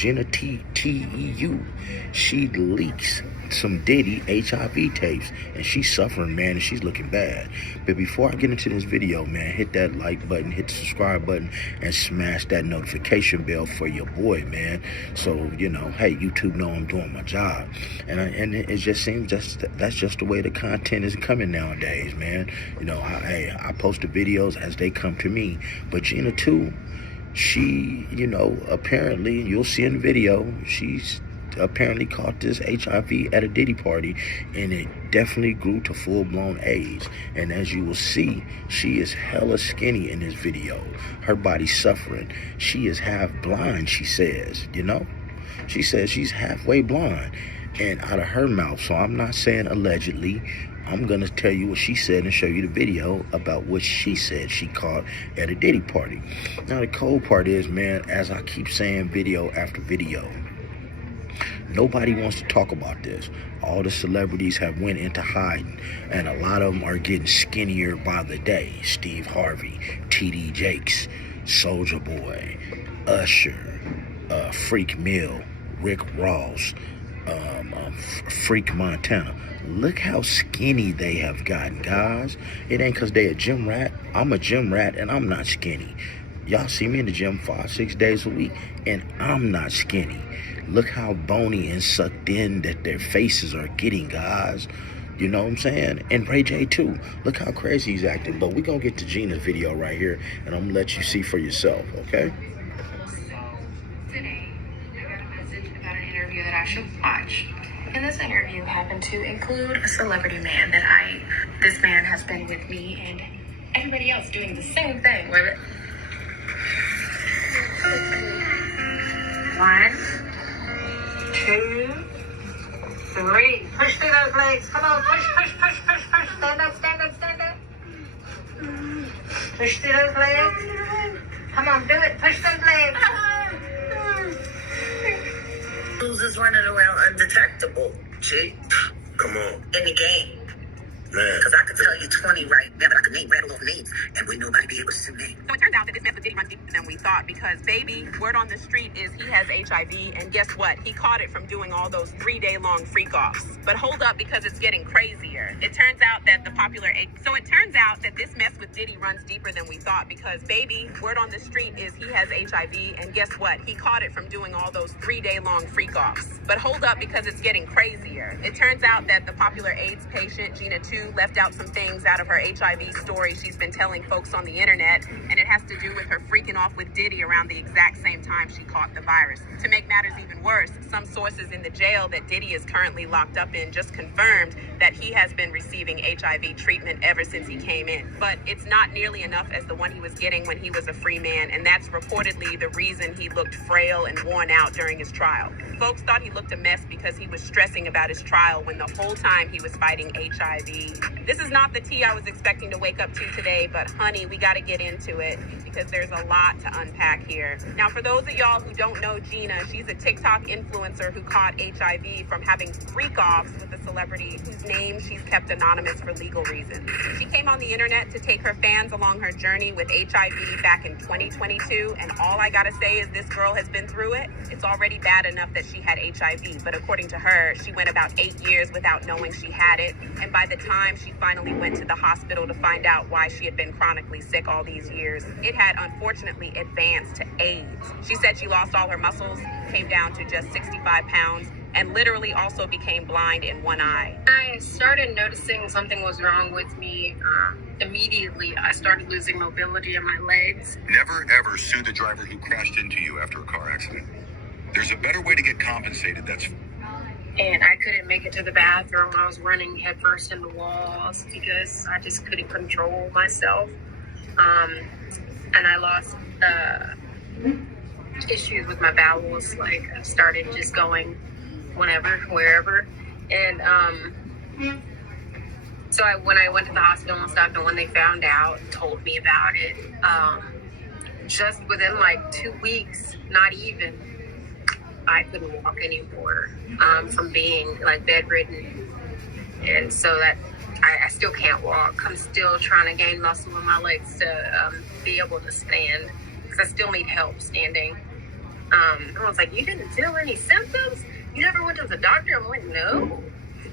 Gina Tew, she leaks some Diddy HIV tapes, and she's suffering, man, and she's looking bad. But before I get into this video, man, hit that like button, hit the subscribe button, and smash that notification bell for your boy, man. So, hey, YouTube know I'm doing my job. And it just seems that's just the way the content is coming nowadays, man. I post the videos as they come to me. But Gina Tew, she, apparently, you'll see in the video, she's apparently caught this HIV at a Diddy party, and it definitely grew to full-blown AIDS. And as you will see, she is hella skinny in this video. Her body's suffering. She is half blind, she says, She says she's halfway blind. And out of her mouth, so I'm not saying allegedly, I'm going to tell you what she said and show you the video about what she said she caught at a Diddy party. Now, the cold part is, man, as I keep saying video after video, nobody wants to talk about this. All the celebrities have went into hiding, and a lot of them are getting skinnier by the day. Steve Harvey, TD Jakes, Soulja Boy, Usher, Freak Mill, Rick Ross, Freak Montana. Look how skinny they have gotten, guys. It ain't because they a gym rat. I'm a gym rat, and I'm not skinny. Y'all see me in the gym 5-6 days a week, and I'm not skinny. Look how bony and sucked in that their faces are getting, guys. You know what I'm saying? And Ray J too. Look how crazy he's acting. But we're going to get to Gina's video right here, and I'm going to let you see for yourself, okay? So, today, I got a message about an interview that I should watch. And this interview happened to include a celebrity man that this man has been with me and everybody else doing the same thing with it. 1, 2, 3. Push through those legs. Come on, push. Stand up. Push through those legs. Come on, do it. Push those legs. Who's just running around undetectable, G? Come on. In the game. Man. Because I could tell you 20 right now that I could rattle off names, and would nobody be able to sue me. So it turns out that this mess with Diddy runs deeper than we thought, because baby, word on the street is he has HIV, and guess what? He caught it from doing all those 3-day-long freak-offs. But hold up, because it's getting crazier. It turns out that this mess with Diddy runs deeper than we thought, because baby, word on the street is he has HIV, and guess what? He caught it from doing all those 3-day-long freak-offs. But hold up, because it's getting crazier. It turns out that the popular AIDS patient, Gina Tew, left out some things out of her HIV story she's been telling folks on the internet, and it has to do with her freaking off with Diddy around the exact same time she caught the virus. To make matters even worse, some sources in the jail that Diddy is currently locked up in just confirmed that he has been receiving HIV treatment ever since he came in. But it's not nearly enough as the one he was getting when he was a free man, and that's reportedly the reason he looked frail and worn out during his trial. Folks thought he looked a mess because he was stressing about his trial when the whole time he was fighting HIV. This is not the tea I was expecting to wake up to today, but honey, we got to get into it because there's a lot to unpack here. Now, for those of y'all who don't know Gina, she's a TikTok influencer who caught HIV from having freak-offs with a celebrity whose name she's kept anonymous for legal reasons. She came on the internet to take her fans along her journey with HIV back in 2022, and all I gotta say is this girl has been through it. It's already bad enough that she had HIV, but according to her, she went about 8 years without knowing she had it, and by the time she finally went to the hospital to find out why she had been chronically sick all these years, it had unfortunately advanced to AIDS. She said she lost all her muscles, came down to just 65 pounds, and literally also became blind in one eye. I started noticing something was wrong with me. Immediately, I started losing mobility in my legs. Never ever sue the driver who crashed into you after a car accident. There's a better way to get compensated. And I couldn't make it to the bathroom. I was running headfirst into walls because I just couldn't control myself. And I lost issues with my bowels. Like, I started just going whenever, wherever. And so when I went to the hospital and stuff, and when they found out, told me about it, just within like 2 weeks, not even, I couldn't walk anymore from being like bedridden. And so that I still can't walk. I'm still trying to gain muscle in my legs to be able to stand, because I still need help standing. I was like, you didn't feel any symptoms? You never went to the doctor? I'm like, no.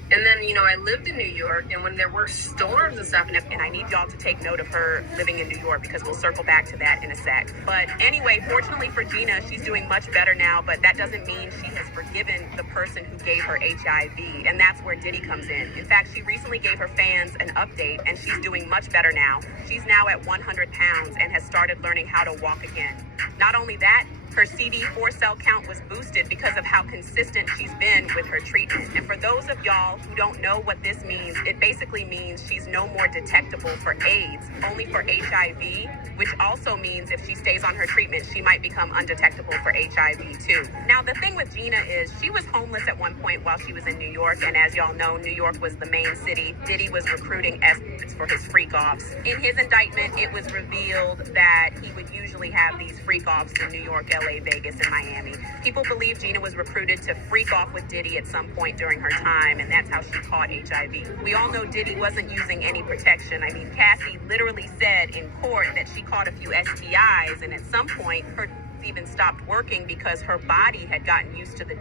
And then, I lived in New York, and when there were storms and stuff, and I need y'all to take note of her living in New York because we'll circle back to that in a sec. But anyway, fortunately for Gina, she's doing much better now, but that doesn't mean she has forgiven the person who gave her HIV, and that's where Diddy comes in. In fact, she recently gave her fans an update, and she's doing much better now. She's now at 100 pounds and has started learning how to walk again. Not only that, her CD4 cell count was boosted because of how consistent she's been with her treatment. And for those of y'all who don't know what this means, it basically means she's no more detectable for AIDS, only for HIV, which also means if she stays on her treatment, she might become undetectable for HIV too. Now, the thing with Gina is she was homeless at one point while she was in New York. And as y'all know, New York was the main city. Diddy was recruiting escorts for his freak-offs. In his indictment, it was revealed that he would usually have these freak-offs in New York, LA, Vegas, and Miami. People believe Gina was recruited to freak off with Diddy at some point during her time, and that's how she caught HIV. We all know Diddy wasn't using any protection. I mean, Cassie literally said in court that she caught a few STIs, and at some point, her even stopped working because her body had gotten used to the.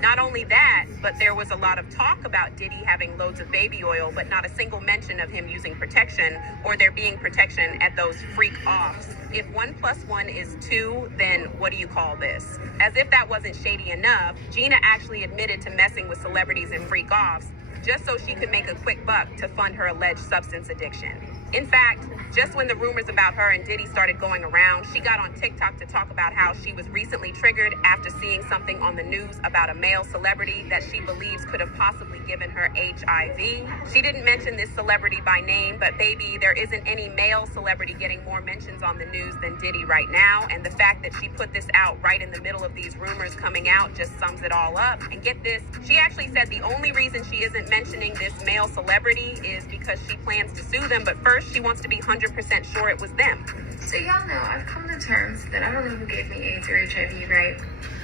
Not only that, but there was a lot of talk about Diddy having loads of baby oil, but not a single mention of him using protection or there being protection at those freak-offs. If 1 + 1 is 2, then what do you call this? As if that wasn't shady enough, Gina actually admitted to messing with celebrities and freak-offs just so she could make a quick buck to fund her alleged substance addiction. In fact, just when the rumors about her and Diddy started going around, she got on TikTok to talk about how she was recently triggered after seeing something on the news about a male celebrity that she believes could have possibly given her HIV. She didn't mention this celebrity by name, but baby, there isn't any male celebrity getting more mentions on the news than Diddy right now. And the fact that she put this out right in the middle of these rumors coming out just sums it all up. And get this, she actually said the only reason she isn't mentioning this male celebrity is because she plans to sue them, but first she wants to be 100% sure it was them. So y'all know I've come to terms that I don't know who gave me AIDS or HIV, right?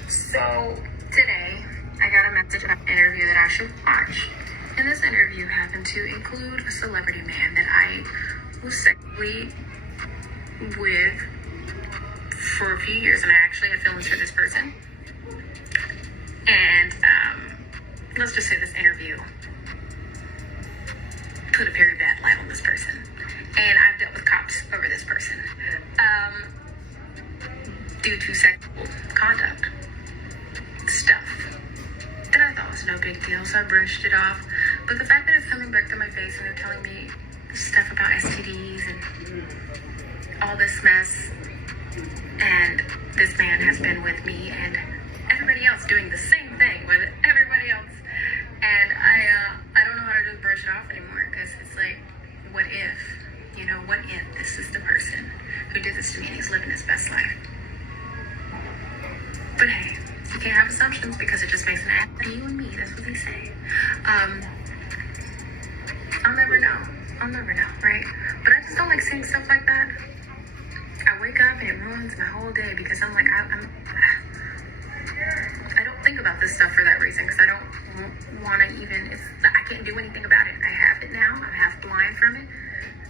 So today I got a message about an interview that I should watch. And this interview happened to include a celebrity man that I was sexually with for a few years, and I actually had feelings for this person. And let's just say this interview put a very bad light on this person. And I've dealt with cops over this person due to sexual conduct stuff that I thought was no big deal, so I brushed it off. But the fact that it's coming back to my face and they're telling me stuff about STDs and all this mess, and this man has been with me and everybody else doing the same thing with everybody else, and I don't know how to just brush it off anymore, because it's like, what if? What if this is the person who did this to me and he's living his best life? But hey, you can't have assumptions because it just makes an ass out of you and me. That's what they say. I'll never know, right? But I just don't like seeing stuff like that. I wake up and it ruins my whole day because I'm like, I don't think about this stuff for that reason, because I don't want to even, I can't do anything about it. I have it now. I'm half blind from it.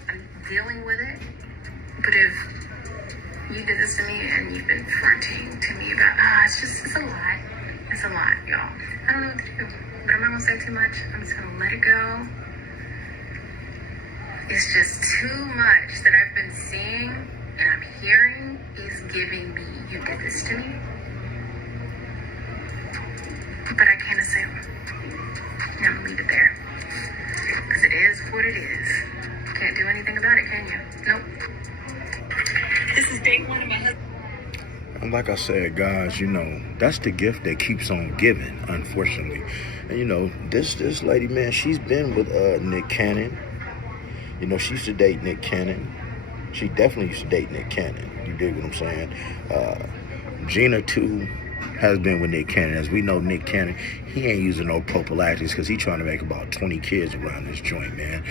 I'm dealing with it. But if you did this to me and you've been fronting to me about, it's a lot. It's a lot, y'all. I don't know what to do, but I'm not going to say too much. I'm just going to let it go. It's just too much that I've been seeing and I'm hearing is giving me, you did this to me. But I can't assume. And I'm going to leave it there. Because it is what it is. Can't do anything about it, can you? Nope. This is day one of my husband. And like I said, guys, that's the gift that keeps on giving, unfortunately. And this lady, man, she's been with Nick Cannon. She used to date Nick Cannon. She definitely used to date Nick Cannon. You dig what I'm saying? Gina Tew has been with Nick Cannon. As we know, Nick Cannon, he ain't using no prophylactics because he's trying to make about 20 kids around this joint, man.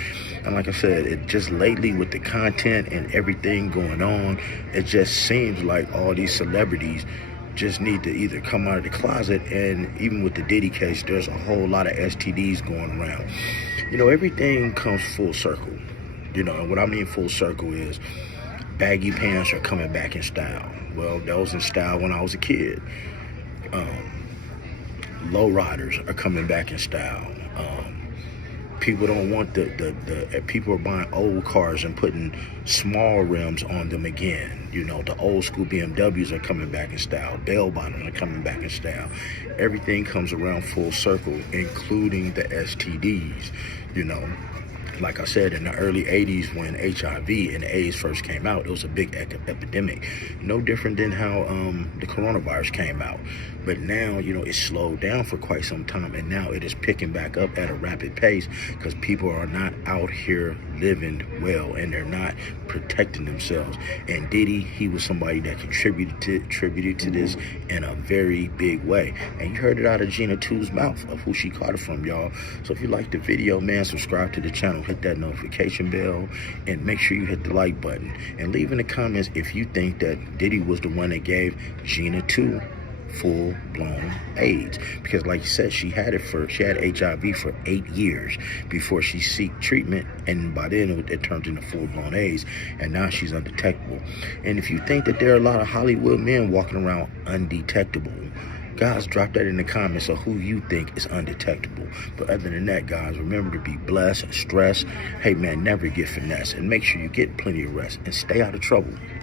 And like I said, it just lately with the content and everything going on, it just seems like all these celebrities just need to either come out of the closet. And even with the Diddy case, there's a whole lot of STDs going around. Everything comes full circle. And what I mean full circle is baggy pants are coming back in style. Well, that was in style when I was a kid. Lowriders are coming back in style. People don't want the people are buying old cars and putting small rims on them again. You know, the old school BMWs are coming back in style. Bell bottoms are coming back in style. Everything comes around full circle, including the STDs. You know, like I said, in the early 80s when HIV and AIDS first came out, it was a big epidemic. No different than how the coronavirus came out. But now, you know, it's slowed down for quite some time, and now it is picking back up at a rapid pace because people are not out here living well, and they're not protecting themselves. And Diddy, he was somebody that contributed to this in a very big way. And you heard it out of Gina Tew's mouth of who she caught it from, y'all. So if you like the video, man, subscribe to the channel, hit that notification bell, and make sure you hit the like button. And leave in the comments if you think that Diddy was the one that gave Gina Tew full-blown AIDS, because like you said, she had HIV for 8 years before she sought treatment, and by then it turned into full-blown AIDS, and now she's undetectable. And if you think that there are a lot of Hollywood men walking around undetectable, guys, drop that in the comments of who you think is undetectable. But other than that, guys, remember to be blessed, stressed. Hey man, never get finessed, and make sure you get plenty of rest and stay out of trouble.